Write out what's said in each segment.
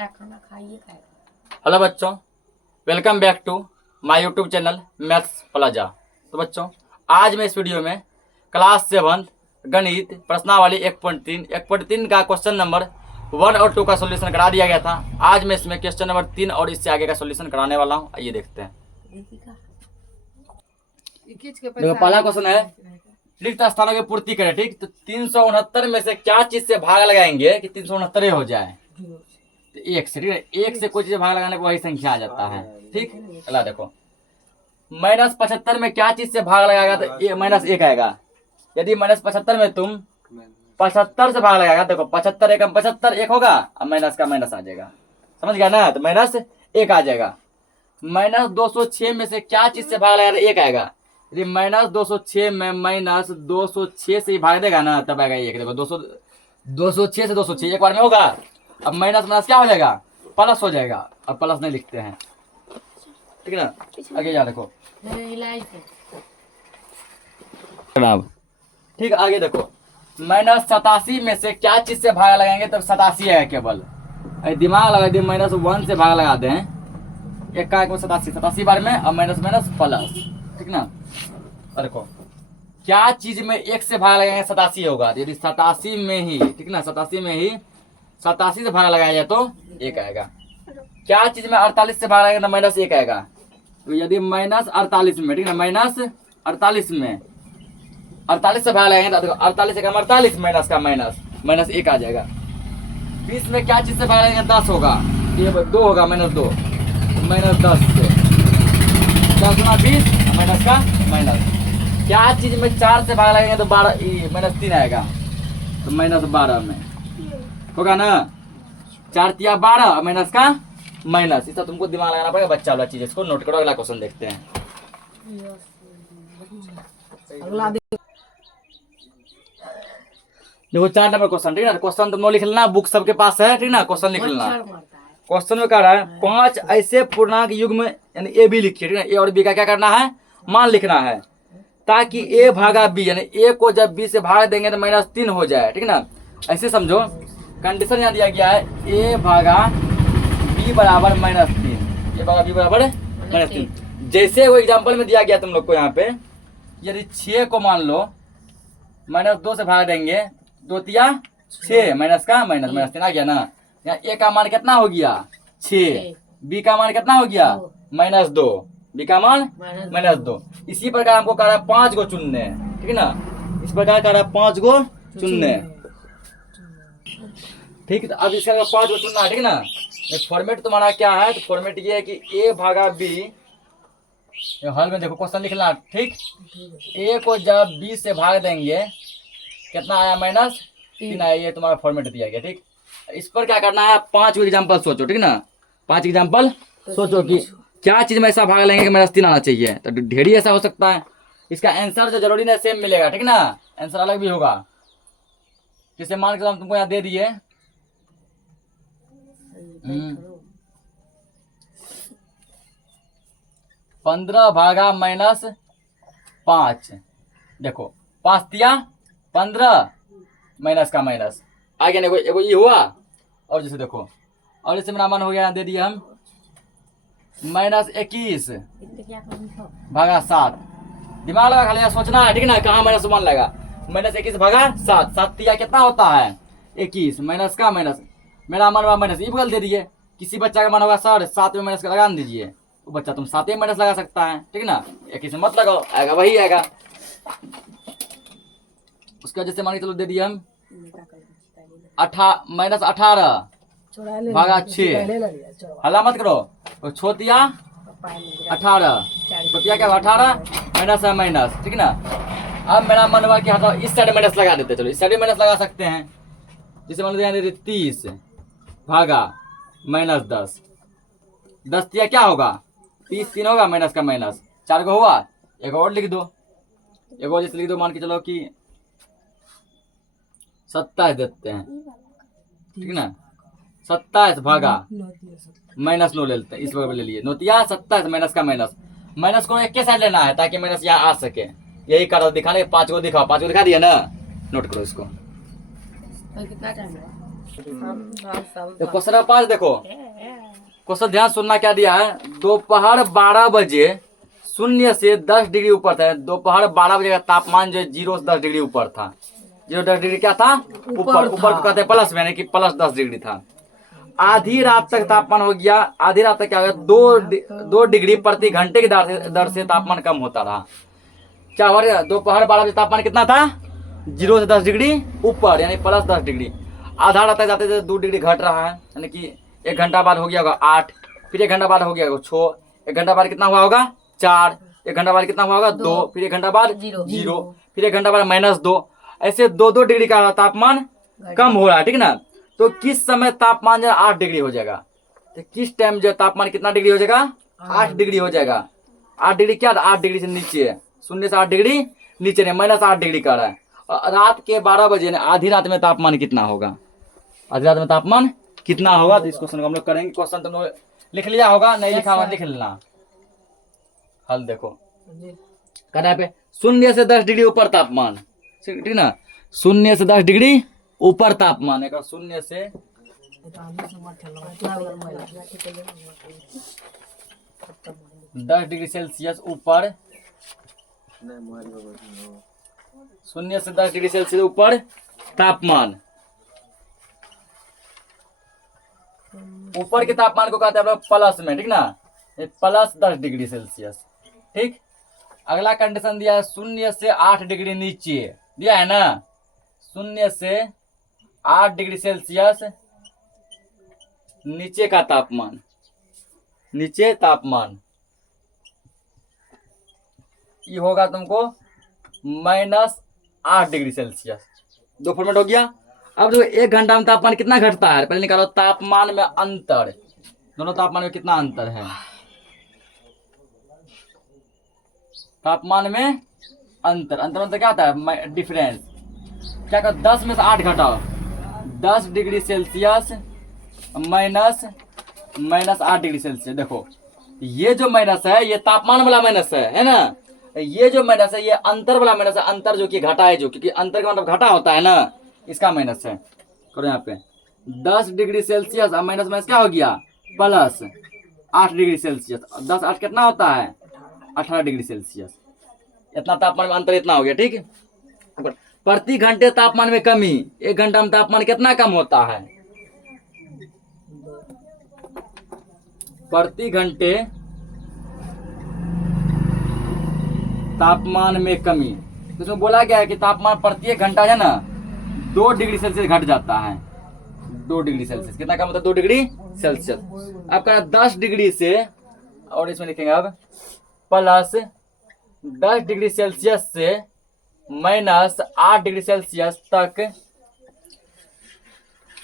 लगता है खाना खाइए खाएगा। हेलो बच्चों, welcome back to my YouTube channel maths plaza. तो बच्चों, आज मैं इस वीडियो में क्लास 7 गणित प्रश्नावली 1.3 का क्वेश्चन नंबर 1 और 2 का सॉल्यूशन करा दिया गया था। आज मैं इसमें क्वेश्चन नंबर 3 और इससे आगे का सॉल्यूशन कराने वाला हूँ। आइए देखते हैं। देखो, पहला क्वेश्चन है, रिक्त स्थानों की पूर्ति करें। ठीक, तो 369 में से क्या चीज से भाग लगाएंगे कि 369 हो जाए? तो एक से, ठीक है, एक से कोई चीज भाग लगाने को वही संख्या आ जाता है। ठीक, चला देखो, -75 में क्या चीज से भाग लगाएगा तो -1 आएगा। यदि -75 में तुम 75 से भाग लगाएगा, देखो 75 एकम 75 1 होगा, अब माइनस का माइनस आ जाएगा। समझ गया ना? तो -1 आ जाएगा। -206 में से क्या चीज से भाग लगाएगा तो 1 आएगा। यदि -206 में -206 से ही भाग देगा ना, तब आएगा 1। देखो 206 से 206 एक बार में होगा। अब माइनस माइनस क्या हो जाएगा? प्लस हो जाएगा। अब प्लस नहीं लिखते हैं, ठीक है ना? आगे जा देखो, ठीक, आगे देखो, -87 में से क्या चीज से भाग लगाएंगे तो 87 है केवल। दिमाग लगा दे, -1 से भाग लगा दें, एक का 87 बार में, अब माइनस माइनस प्लस, ठीक ना? और देखो, क्या चीज में 1 से भाग लगाएंगे 87 होगा। यदि 87 में ही, ठीक ना, 87 से भाग लगाया जाए तो 1 आएगा। क्या चीज में 48 से भाग लगाएंगे तो -1 आएगा। तो यदि -48 में, ठीक ना, -48 में 48 से भाग लगाएंगे तो 48 का 48 माइनस का माइनस 1 आ जाएगा। 20 में क्या चीज से भाग लगाएंगे 10 होगा, ये 2 होगा, -2 -10 से 10 गुना 20 माइनस का माइनस। क्या चीज में 4 से भाग लगाएंगे तो 12 -3 आएगा, तो -12 में होगा ना। 4 तिया 12 माइनस का माइनस। इसका तुमको दिमाग लगाना पड़ेगा, बच्चा वाला चीज। इसको नोट करो। अगला क्वेश्चन देखते हैं। देखो 4 नंबर क्वेश्चन, ठीक है ना? क्वेश्चन तुम लोग लिख लेना, बुक सबके पास है, ठीक ना? क्वेश्चन लिख लेना। क्वेश्चन में कह रहा है 5 ऐसे पूर्णांक युग्म यानी ए बी लिखिए, ठीक है? ए और बी का क्या करना है? मान लिखना है, ताकि a भागा b, यानी a को जब b से भाग देंगे तो -3 हो जाए, ठीक ना? ऐसे समझो, कंडीशन यहाँ दिया गया है, a भागा b बराबर -3, a भागा b बराबर -3। जैसे वो एग्जाम्पल में दिया गया तुम लोग को, यहाँ पे यदि 6 को मान लो -2 से भाग देंगे, 2 तिया 6 माइनस का -3 आ गया ना। यहाँ a का मान कितना हो गया? 6। b का मान कितना हो गया? -2। b का मान -2। इसी प्रकार हमको कह रहा है 5 को चुनने, ठीक है ना? इस प्रकार कह रहा है 5 को चुनने, ठीक है? तो अब इसका 5 को चुनना है, ठीक है ना? फॉर्मेट तुम्हारा क्या है? तो फॉर्मेट ये है कि a भागा b, हल में देखो क्वेश्चन लिखना, ठीक? a को जब b से भाग देंगे कितना आया? -3 आया। ये तुम्हारा फॉर्मेट दिया गया, ठीक? इस पर क्या करना है? 5 एग्जाम्पल सोचो, ठीक ना? 5 एग्जाम्पल सोचो कि क्या चीज में ऐसा भाग लेंगे कि -3 आना चाहिए। तो ढेरी ऐसा हो सकता है। इसका आंसर जो जरूरी नहीं सेम मिलेगा, ठीक ना? आंसर अलग भी होगा। जैसे मान के हम तुमको यहाँ दे दिए 15 भागा -5। देखो 5 तिया 15 माइनस का माइनस आ गया। एगो ये हुआ। और जैसे देखो, और जैसे मेरा मन हो गया, दे दिया हम -21 भागा 7। दिमाग लगा, खाली सोचना है, ठीक ना? कहाँ -1 लगा? -21 भागा 7, 7 तिया कितना होता है? 21 माइनस का माइनस। मेरा मन हुआ माइनस, ये बगल दे दिए। किसी बच्चा का मन होगा सर 7 में माइनस का लगा दीजिए, वो बच्चा तुम 7 में माइनस लगा सकता है, ठीक ना? 21 में मत लगाओ, आएगा वही आएगा। उसका जैसे मान के चलो दे दिए हम -18 भागा 6। हल्ला मत करो। छोतिया 18, छोतिया क्या 18 माइनस है माइनस, ठीक ना? अब मेरा मन हुआ कि हटाओ, इस साइड माइनस लगा देते। चलो इस साइड माइनस लगा सकते हैं। जैसे मान लीजिए 30 भागा -10। 10 तिया क्या होगा? 30 3 होगा, माइनस का माइनस 4 को हुआ। एक और लिख दो, एक और जैसे लिख दो, मान के चलो कि 27 देते हैं, ठीक ना? 27 भागा -9 ले लेते हैं, इस वक्त ले लिए 9 तिया 27 माइनस का माइनस को एक के साइड लेना है ताकि माइनस यहाँ आ सके। यही करो, दिखाने 5 को दिखाओ। 5 को दिखा दिया ना? नोट करो इसको। कितना टाइम तो क्वेश्चन नंबर 5 देखो, क्वेश्चन ध्यान सुनना क्या दिया है। दोपहर 12 बजे शून्य से 10 डिग्री ऊपर था। दोपहर 12 बजे का तापमान जो है 0 से 10 डिग्री ऊपर था। 0 10 डिग्री क्या था? ऊपर को कहते हैं प्लस में, यानी कि प्लस 10 डिग्री था। आधी रात तक तापमान हो गया, आधी रात तक क्या हो गया, 2 डिग्री प्रति घंटे की दर से तापमान कम होता रहा। क्या हो रहा है? दोपहर 12 बजे तापमान कितना था? 0 से 10 डिग्री ऊपर, यानी प्लस 10 डिग्री। आधा रात तक जाते जाते 2 डिग्री घट रहा है, यानी कि 1 घंटा बाद हो गया होगा 8, फिर 1 घंटा बाद हो गया होगा 6, 1 घंटा बाद कितना हुआ होगा 4, 1 घंटा बाद कितना हुआ होगा 2, फिर 1 घंटा बाद 0, फिर 1 घंटा बाद -2। ऐसे 2-2 डिग्री का तापमान कम हो रहा है, ठीक ना। तो किस समय तापमान जो है 8 डिग्री हो जाएगा? तो किस टाइम जो तापमान कितना डिग्री हो जाएगा? 8 डिग्री हो जाएगा। 8 डिग्री क्या? 8 डिग्री से नीचे है, शून्य से 8 डिग्री नीचे नहीं, -8 डिग्री का रहा है। और रात के 12 बजे आधी रात में तापमान कितना होगा? आधी रात में तापमान कितना होगा? तो इस क्वेश्चन को हम लोग करेंगे। क्वेश्चन तुम लोग लिख लिया होगा, नहीं लिखा होगा लिख लेना। हल देखो, कहना पे 0 से 10 डिग्री ऊपर तापमान, ठीक ना। 0 से 10 डिग्री ऊपर तापमान है। 0 से 10 डिग्री सेल्सियस ऊपर, 0 से 10 डिग्री सेल्सियस ऊपर तापमान। ऊपर के तापमान को कहते हैं प्लस में, ठीक ना, प्लस 10 डिग्री सेल्सियस, ठीक। अगला कंडीशन दिया है 0 से 8 डिग्री नीचे, दिया है ना। 0 से 8 डिग्री सेल्सियस नीचे का तापमान, नीचे तापमान ये होगा तुमको -8 डिग्री सेल्सियस। 2 फॉर्मेट हो गया। अब जो 1 घंटा में तापमान कितना घटता है, पहले निकालो तापमान में अंतर, दोनों तापमान में कितना अंतर है। तापमान में अंतर, अंतर मतलब क्या होता है? डिफरेंस। क्या कर 10 में से 8 घटाओ, 10 डिग्री सेल्सियस -8 डिग्री सेल्सियस। देखो ये जो माइनस है ये तापमान वाला माइनस है ना। ये जो माइनस है ये अंतर वाला माइनस है, अंतर जो कि घटा है, जो क्योंकि अंतर का मतलब घटा होता है ना, इसका माइनस है। करो यहाँ पे 10 डिग्री सेल्सियस और माइनस माइनस क्या हो गया? Plus 8 degree Celsius. 10 8 कितना होता है? 18 डिग्री सेल्सियस। इतना तापमान में अंतर इतना हो गया, ठीक। प्रति घंटे तापमान में कमी, 1 घंटा में तापमान कितना कम होता है? प्रति घंटे तापमान में कमी। तो इसमें बोला गया है कि तापमान प्रत्येक घंटा है ना 2 डिग्री सेल्सियस घट जाता है। 2 डिग्री सेल्सियस कितना कम होता है? 2 डिग्री सेल्सियस। अब कहना 10 डिग्री से, और इसमें लिखेंगे अब प्लस 10 डिग्री सेल्सियस से -8 डिग्री सेल्सियस तक,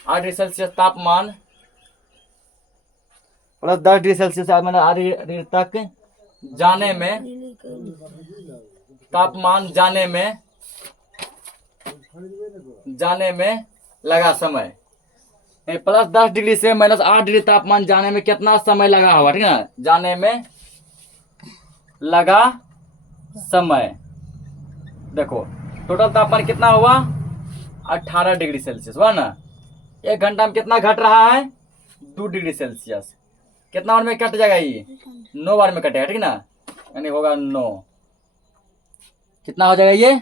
8 डिग्री सेल्सियस तापमान प्लस 10 डिग्री सेल्सियस 8 डिग्री तक जाने में, तापमान जाने में लगा समय। प्लस 10 डिग्री से -8 डिग्री तापमान जाने में कितना समय लगा होगा, ठीक है ना। जाने में लगा समय। देखो टोटल तापमान कितना हुआ? 18 डिग्री सेल्सियस हुआ ना। 1 घंटा में कितना घट रहा है? 2 डिग्री सेल्सियस। कितना बार में कट जाएगा? ये 9 बार में कटेगा, ठीक ना, यानी होगा 9। कितना हो जाएगा? ये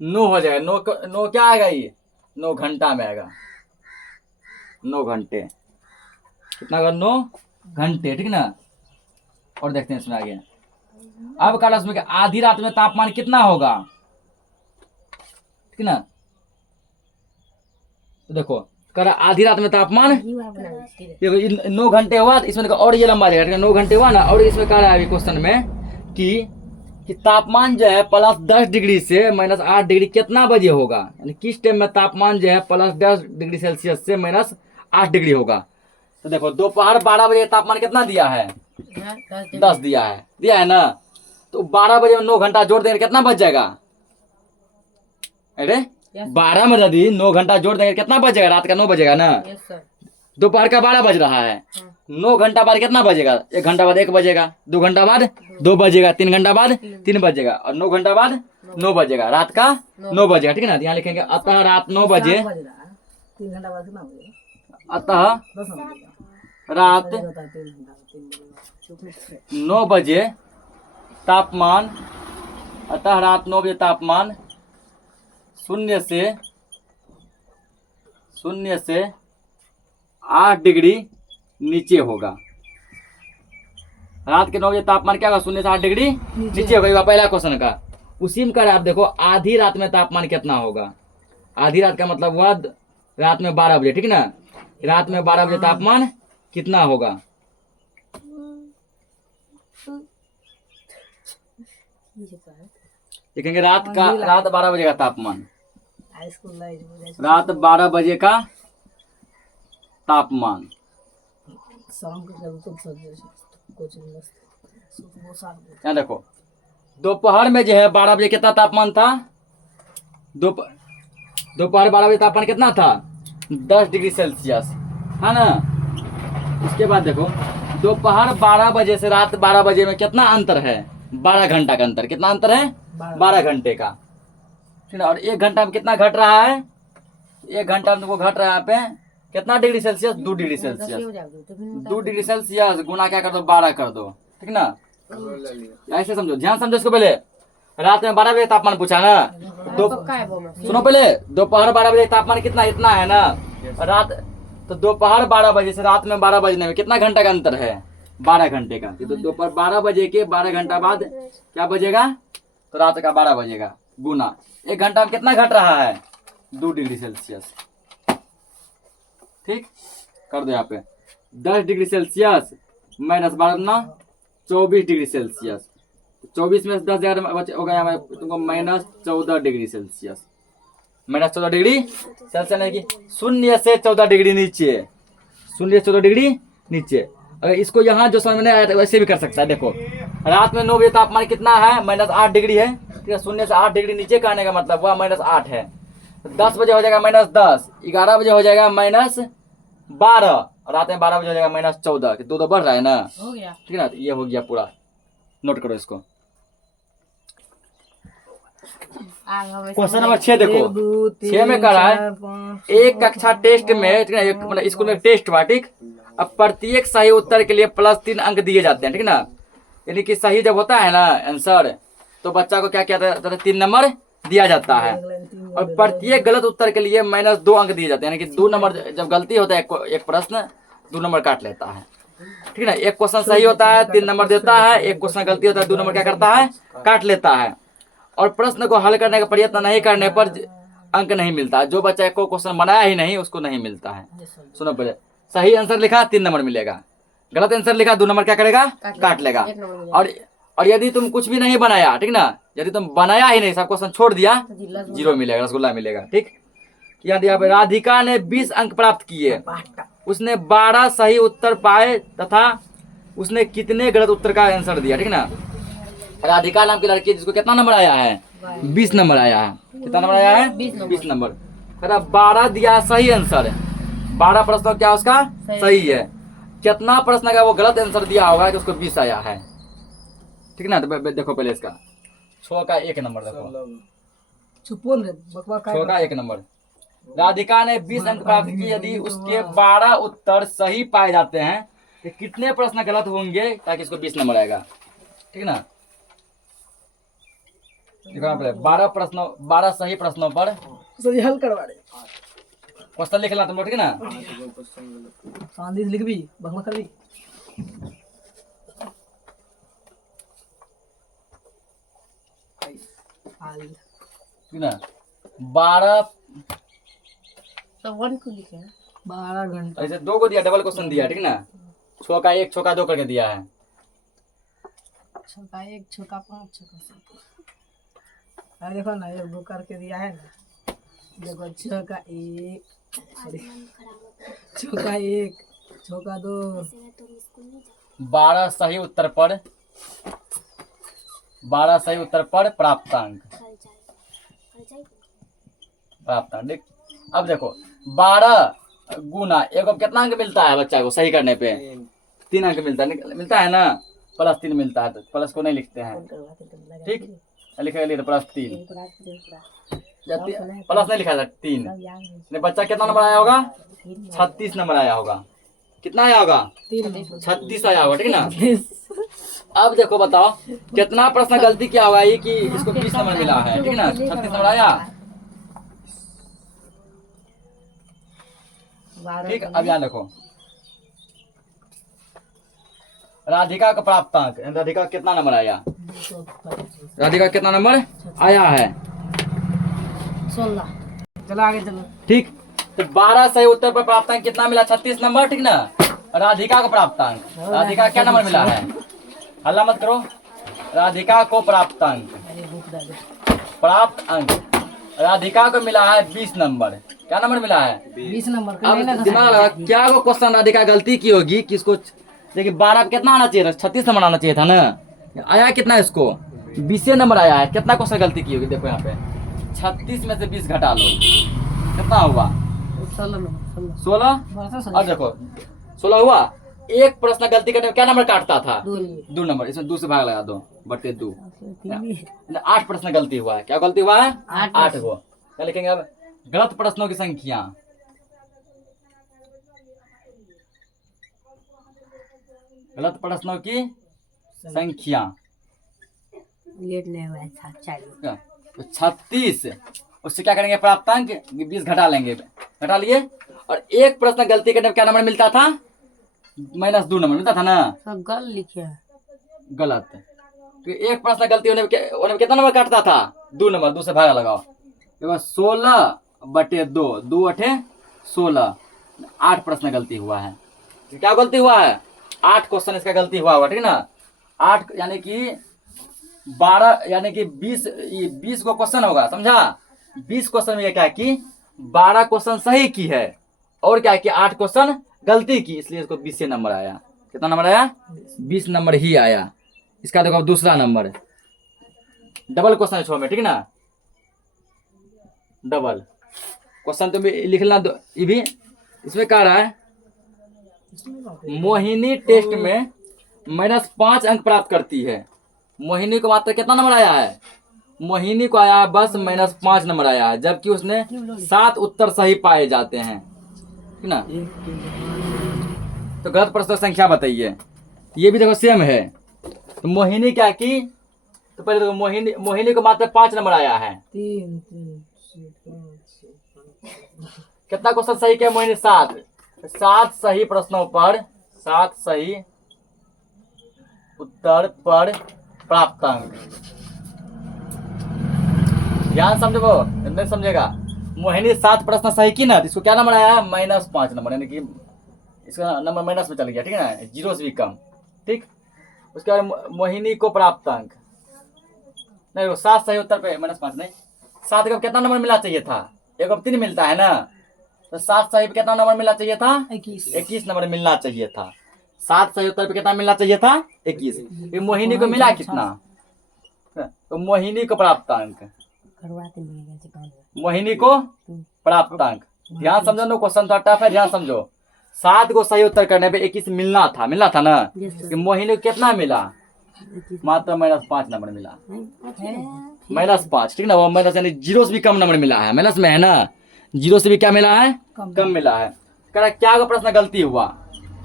9 हो जाएगा। 9 क्या आएगा? ये 9 घंटा में आएगा। 9 घंटे कितना होगा? 9 घंटे, ठीक ना। और देखते हैं इसमें आगे। अब कल उसमें आधी रात में तापमान कितना होगा, ठीक ना। तो देखो कर आधी रात में तापमान 9 घंटे हुआ, तो इसमें देखो और ये लंबा जाएगा, 9 घंटे हुआ ना। और इसमें कह रहा है क्वेश्चन में कि तापमान जो है प्लस 10 डिग्री से -8 डिग्री कितना बजे होगा, यानी किस टाइम में तापमान जो है प्लस 10 डिग्री सेल्सियस से -8 डिग्री होगा। तो देखो दोपहर 12 बजे तापमान कितना दिया है? 10 दिया है ना। तो 12 बजे में 9 घंटा जोड़ देंगे कितना बच जाएगा? अरे 12 में यदि 9 घंटा जोड़ देंगे कितना बचेगा? रात का 9 बजेगा ना। दोपहर का 12 बज रहा है। 9 घंटा बाद कितना बजेगा? 1 घंटा बाद 1 बजेगा, 2 घंटा बाद 2 बजेगा, 3 घंटा बाद 3 बजेगा, और 9 घंटा बाद 9 बजेगा, रात का 9 बजेगा, ठीक है ना। यहाँ लिखेंगे अतः रात 9 बजे, 3 घंटा बाद कितना बजेगा? अतः रात 9 बजे तापमान, अतः रात 9 बजे तापमान 0 से 8 डिग्री नीचे होगा। रात के 9 बजे तापमान क्या होगा? 0 से 8 डिग्री नीचे होगा। पहला क्वेश्चन का उसी में कर आप देखो, आधी रात में तापमान कितना होगा? आधी रात का मतलब हुआ रात में 12 बजे, ठीक ना? रात में 12 बजे तापमान कितना होगा? देखेंगे रात 12 बजे का तापमान, रात 12 बजे का तापमान। यहाँ देखो दोपहर में जो है 12 बजे कितना तापमान था? दोपहर 12 बजे तापमान कितना था? 10 डिग्री सेल्सियस, है ना? उसके बाद देखो दोपहर 12 बजे से रात 12 बजे में कितना अंतर है? 12 घंटा का अंतर। कितना अंतर है? 12 घंटे का, ठीक है। और 1 घंटा में कितना घट रहा है? 1 घंटा में तुमको घट रहा है यहाँ पे कितना degree Celsius? 2 degree Celsius. 2 degree Celsius गुना क्या कर दो? 12 कर दो, ठीक ना? ऐसे समझो, ध्यान समझो इसको। पहले रात में 12 बजे तापमान पूछा ना, सुनो पहले, दोपहर 12 बजे तापमान कितना? इतना है ना। रात तो दोपहर 12 बजे से रात में 12 बजने में कितना घंटा का अंतर है? 12 घंटे का। तो दोपहर 12 बजे के 12 घंटा बाद क्या बजेगा? तो रात का 12 बजेगा, गुना 1 घंटा में कितना घट रहा है? 2 डिग्री सेल्सियस, ठीक। कर दो यहाँ पे 10 degree Celsius minus 12 24 degree Celsius. 24 में से 10 हो गया हमारे तुमको minus 14 degree Celsius. Minus 14 degree Celsius यानी कि 0 से 14 डिग्री नीचे, 0 से 14 डिग्री नीचे। अगर इसको यहाँ जो समझ में नहीं आया तो वैसे भी कर सकता है। देखो रात में 9 बजे तापमान कितना है? माइनस 8 डिग्री है, ठीक है। 0 से 8 डिग्री नीचे कहने का मतलब हुआ माइनस 8 है। 10 बजे हो जाएगा माइनस 10, 11 बजे हो जाएगा माइनस 12, रात में 12 बजे हो जाएगा माइनस 14। दो बढ़ रहा है ना, हो गया, ठीक है ना? ये हो गया पूरा, नोट करो इसको। क्वेश्चन नंबर 6 देखो, 6 में कह रहा है एक कक्षा टेस्ट में, ठीक है, एक मतलब स्कूल में टेस्ट हुआ, ठीक। अब प्रत्येक सही उत्तर के लिए +3 अंक दिए जाते हैं, ठीक ना? यानी कि सही जब होता है ना आंसर, तो बच्चा को क्या क्या 3 नंबर दिया जाता है। और प्रत्येक गलत उत्तर के लिए -2 अंक दिए जाते हैं, यानी कि 2 नंबर जब गलती होता है एक प्रश्न 2 नंबर काट लेता है, ठीक है ना? एक क्वेश्चन सही होता है 3 नंबर देता है, एक क्वेश्चन गलती होता है 2 नंबर क्या करता है? काट लेता है। और प्रश्न को हल करने का प्रयत्न नहीं करने पर अंक नहीं मिलता। जो बच्चा को क्वेश्चन बनाया ही नहीं उसको नहीं मिलता है। सुनो पहले, सही आंसर लिखा 3 नंबर मिलेगा, गलत आंसर लिखा 2 नंबर क्या करेगा? काट लेगा। और यदि तुम कुछ भी नहीं बनाया, ठीक ना, यदि तुम बनाया ही नहीं, सब क्वेश्चन छोड़ दिया, 0 मिलेगा, रसगुल्ला मिलेगा, ठीक। यहाँ दिया राधिका ने 20 अंक प्राप्त किए, उसने 12 सही उत्तर पाए तथा उसने कितने गलत उत्तर का आंसर दिया, ठीक ना? राधिका नाम की लड़की जिसको कितना नंबर आया है? 20 नंबर आया है। कितना नंबर आया है? 20 नंबर। 12 दिया सही आंसर, 12 प्रश्न क्या उसका सही है। कितना प्रश्न का वो गलत आंसर दिया होगा कि उसको 20 आया है, ठीक ना? तो देखो पहले इसका 6 का 1 नंबर देखो, 6 का 1 नंबर। राधिका ने 20 अंक प्राप्त किए, यदि उसके 12 उत्तर सही पाए जाते हैं तो कितने प्रश्न गलत होंगे ताकि इसको 20 नंबर आएगा, ठीक ना? देखो 12 सही प्रश्नों पर हल करवा रहे क्वेश्चन लिख ला तुम लोग, ठीक है ना? शांति से लिख भी बकवा कर भी ठीक ना? 12 तो 1 को लिखे 12 घंटा ऐसे 2 को दिया, डबल क्वेश्चन दिया, ठीक ना? 6 का 1, 6 का 2 करके दिया है। 6 का 1, 6 का 5, 6 का 7। अरे देखो ना, 1 2 करके दिया है ना। देखो 6 का 1, 6 का 1, 6 का 2। 12 सही उत्तर पर 12 सही उत्तर पर प्राप्तांक, ठीक। अब देखो 12 गुना 1 को कितना अंक मिलता है बच्चा को सही करने पे? 3 अंक मिलता है ना, +3 मिलता है, तो प्लस को नहीं लिखते हैं, ठीक। लिखेगा लिए प्लस 3 प्लस नहीं लिखा था 3 नहीं, बच्चा कितना नंबर आया होगा? 36 नंबर आया होगा। कितना आया होगा? 36 आया होगा, ठीक है ना। अब देखो बताओ कितना प्रश्न गलती क्या होगा ये कि इसको 20 नंबर मिला है, ठीक है ना। 36 नंबर आया, ठीक। अब यहाँ देखो राधिका का प्राप्तांक, राधिका कितना नंबर आया? राधिका कितना नंबर आया है? 16। चलो आगे चलो। ठीक, तो 12 सही उत्तर पर प्राप्तांक कितना मिला? 36 नंबर, ठीक ना। राधिका का प्राप्तांक, राधिका क्या नंबर मिला है? हल्ला मत करो। राधिका को प्राप्तांक, प्राप्त अंक राधिका को मिला है 20 नंबर। क्या नंबर मिला है? 20 नंबर का अब नहीं ना दिमाग लगा क्या वो क्वेश्चन राधिका गलती की होगी कि इसको देखिए 12 पे कितना आना चाहिए था? 36 नंबर आना चाहिए था ना। आया कितना इसको? 20 नंबर आया है। कितना क्वेश्चन गलती की होगी? देखो यहाँ पे 36 में से 20 घटा लो, कितना हुआ? 16। अब देखो 16 हुआ। एक प्रश्न गलती करने में क्या नंबर काटता था? 2 नंबर। इसमें 2 से भाग लगा दो, बटे 2। 8 प्रश्न गलती हुआ है। क्या गलती हुआ है? 8 को। क्या लिखेंगे अब? गलत प्रश्नों की संख्या, गलत प्रश्नों की संख्या। लेट नहीं हुआ था। तो 36 उससे क्या करेंगे? प्राप्तांक 20 घटा लेंगे, घटा लिए। और एक प्रश्न गलती करने में क्या नंबर मिलता था? -2 नंबर मिलता था ना। सब गलत लिखे हैं। गलत। तो एक प्रश्न गलती होने में कितना नंबर काटता था? 2 नंबर। 2 से भागा लगाओ, 16 बटे 2, 2 अठे 16। 8 प्रश्न गलती हुआ है। तो क्या गलती हुआ है? 8 क्वेश्चन इसका गलती हुआ होगा, ठीक है ना। 8 यानी कि 12 यानी कि 20 को क्वेश्चन होगा, समझा। 20 क्वेश्चन में क्या है कि 12 क्वेश्चन सही की है और क्या है कि 8 क्वेश्चन गलती की, इसलिए इसको 20 नंबर आया। कितना नंबर आया? 20 नंबर ही आया। इसका देखो दूसरा नंबर डबल क्वेश्चन है 6 में, ठीक है ना। डबल क्वेश्चन तो लिख लेना। ये भी इसमें कह रहा है मोहिनी टेस्ट में -5 अंक प्राप्त करती है। मोहिनी को मात्र कितना नंबर आया है? मोहिनी को आया है बस -5 नंबर आया है, जबकि उसने 7 उत्तर सही पाए जाते हैं, ठीक ना। तो गलत प्रश्न संख्या बताइए। ये भी देखो सेम है। तो मोहिनी क्या की? तो पहले देखो मोहिनी को मात्र 5 नंबर आया है। 3 कितना क्वेश्चन सही किया मोहिनी? 7 सही प्रश्नों पर 7 सही उत्तर पर प्राप्तांक। ध्यान समझो, नहीं समझेगा। मोहिनी 7 प्रश्न सही की ना, तो इसको क्या नंबर आया? -5 नंबर, यानी कि इसका नंबर माइनस में चल गया, ठीक है ना, 0 से भी कम, ठीक। उसके बाद मोहिनी को प्राप्तांक नहीं, 7 सही उत्तर पे -5 नहीं। 7 को कितना नंबर मिलना चाहिए था? 1 अब 3 मिलता है ना, तो 7 सही पे कितना नंबर मिलना चाहिए था? 21 नंबर मिलना चाहिए था। 7 सही उत्तर पे कितना मिलना चाहिए था? 21। मोहिनी को मिला कितना? तो मोहिनी को प्राप्तांक, मोहिनी को प्राप्तांक। ध्यान समझो ना, क्वेश्चन थोड़ा टफ है, ध्यान समझो। 7 को सही उत्तर करने पे 21 मिलना था ना। कि मोहिनी को कितना मिला? मात्र -5 नंबर मिला। -5, ठीक ना। वो माइनस यानी 0 से भी कम नंबर मिला है, माइनस में है ना। 0 से भी क्या मिला है? कम मिला है। कह रहा क्या का प्रश्न गलती हुआ?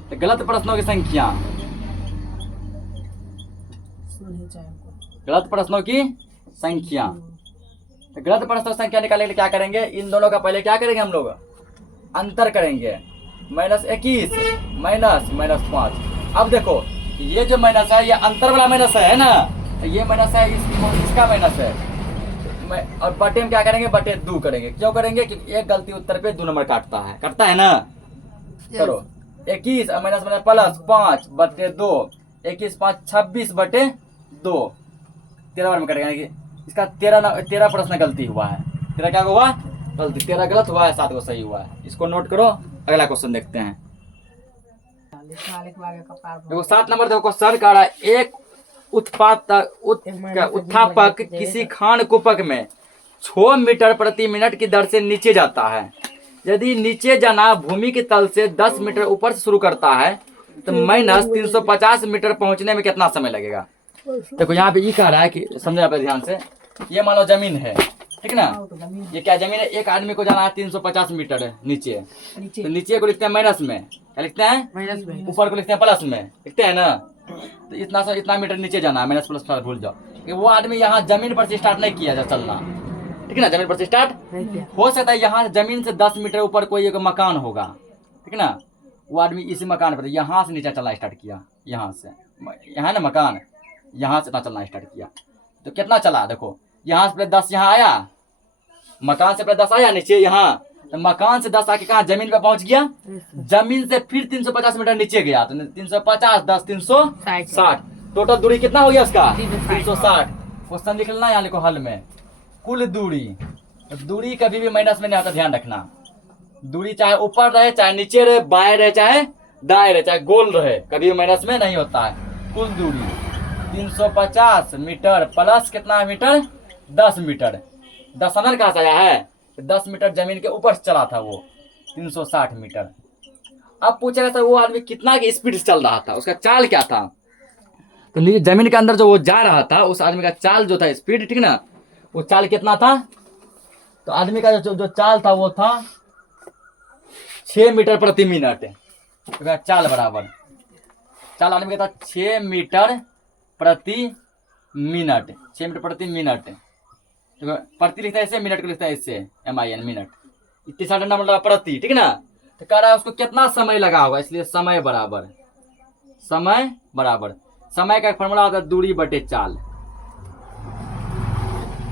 तो गलत प्रश्नों की संख्या, गलत प्रश्नों की संख्या। तो गलत प्रश्नों की संख्या निकालने के लिए क्या करेंगे? इन दोनों का पहले क्या करेंगे हम लोग? अंतर करेंगे। -21 -5। अब देखो ये जो माइनस है, ये अंतर वाला माइनस है ना, ये माइनस है, इसका माइनस है। और बटे में क्या करेंगे? बटे 2 करेंगे। क्यों करेंगे? क्योंकि एक गलती उत्तर पे 2 नंबर काटता है ना। करो 21 माइनस प्लस 5 बटे 2, 21 5 26 बटे 2, 13 बार में कटेगा। इसका 13 प्रश्न गलती हुआ है। 13 क्या हुआ? गलती। 13 गलत हुआ है, 7 को सही हुआ है। इसको नोट करो। अगला क्वेश्चन देखते हैं। देखो 7 नंबर देखो क्वेश्चन का रहा है, एक उत्थापक किसी खान कुपक में 6 मीटर प्रति मिनट की दर से नीचे जाता है। यदि नीचे जाना भूमि के तल से 10 मीटर ऊपर से शुरू करता है तो -350 मीटर पहुंचने में कितना समय लगेगा? देखो यहाँ पे ये कह रहा है कि समझे आप ध्यान से, ये मान लो जमीन है, ठीक ना, वो तो जमीन ये क्या जमीन है, एक आदमी को जाना है 350 मीटर है नीचे, नीचे तो नीचे को लिखते हैं माइनस में, क्या लिखते हैं, माइनस में। ऊपर को लिखते हैं प्लस में, लिखते हैं ना, तो इतना मीटर नीचे जाना है, माइनस प्लस भूल जाओ, कि वो आदमी यहाँ जमीन पर से स्टार्ट नहीं किया जा चलना, ठीक है ना, जमीन पर से स्टार्ट नहीं किया। हो सकता है यहाँ जमीन से 10 मीटर ऊपर कोई एक मकान होगा, ठीक है ना, वो आदमी इसी मकान पर यहाँ से नीचे चलना स्टार्ट किया, यहाँ से, यहाँ ना मकान, यहाँ से ना चलना स्टार्ट किया, तो कितना चला देखो, यहाँ से पहले 10 यहाँ आया, मकान से पहले 10 आया नीचे यहाँ, तो मकान से 10 आके कहाँ जमीन पे पहुंच गया, जमीन से फिर 350 मीटर नीचे गया, तो 350 10 360, टोटल दूरी कितना हो गया उसका 360। क्वेश्चन लिख लेना यहाँ लिखो हल में, कुल दूरी, दूरी कभी भी माइनस में नहीं आता, ध्यान रखना, दूरी चाहे ऊपर रहे चाहे नीचे रहे, बाएं रहे चाहे दाएं रहे चाहे गोल रहे, कभी भी माइनस में नहीं होता है। कुल दूरी 350 मीटर प्लस कितना मीटर 10 मीटर, 10 समझ कहाँ से आया है, 10 मीटर जमीन के ऊपर से चला था वो 360 मीटर। अब पूछेगा सर वो आदमी कितना की स्पीड से चल रहा था, उसका चाल क्या था, तो नीचे जमीन के अंदर जो वो जा रहा था उस आदमी का चाल जो था स्पीड, ठीक ना, वो चाल कितना था, तो आदमी का जो चाल था वो था 6 मीटर प्रति मिनट, तो चाल बराबर, चाल आदमी का था 6 मीटर प्रति मिनट, 6 मीटर प्रति मिनट, तो प्रति लिखता है इससे, मिनट को लिखता है इससे MIN मिनट, इतनी साढ़े मतलब प्रति, ठीक ना, तो कह रहा है उसको कितना समय लगा होगा, इसलिए समय बराबर, समय बराबर, समय का फॉर्मूला होता है दूरी बटे चाल,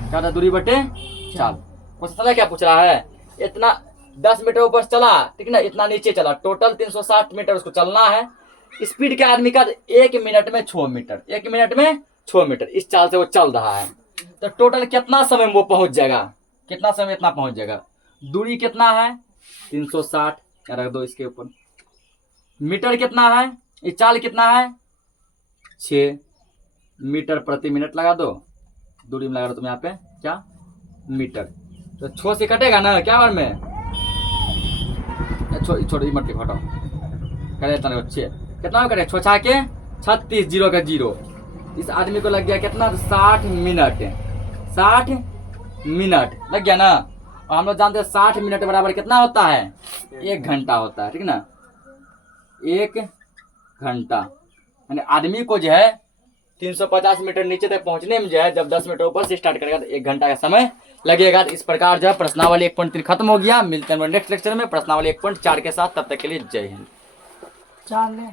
क्या होता है दूरी बटे चाल। क्वेश्चन क्या पूछ रहा है, इतना 10 मीटर ऊपर चला, ठीक ना, इतना नीचे चला, टोटल 360 मीटर उसको चलना है, स्पीड के आदमी का 1 मिनट में 6 मीटर, 1 मिनट में 6 मीटर, इस चाल से वो चल रहा है, तो टोटल कितना समय में वो पहुंच जाएगा, कितना समय इतना पहुंच जाएगा, दूरी कितना है 360, रख दो इसके ऊपर, मीटर कितना है, ये चाल कितना है 6 मीटर प्रति मिनट लगा दो, दूरी में लगा दो तुम यहाँ पे क्या मीटर, तो 6 से कटेगा ना क्या बार में, छोड़ो मत हटाओ, करे इतना 6 कितना में कटे 6 के 36 जीरो का जीरो, इस आदमी को लग गया कितना 60 मिनट, 60 मिनट लग गया ना, और हम लोग जानते हैं 60 मिनट बराबर कितना होता है 1 घंटा होता है, ठीक ना, 1 घंटा, यानी आदमी को जो है 350 मीटर नीचे तक पहुंचने में जो है जब 10 मीटर ऊपर से स्टार्ट करेगा तो 1 घंटा का समय लगेगा। तो इस प्रकार जो है प्रश्नावली 1.3 खत्म हो गया। मिलते हैं नेक्स्ट लेक्चर में प्रश्नावली 1.4 के साथ, तब तक के लिए जय हिंद। 4 ले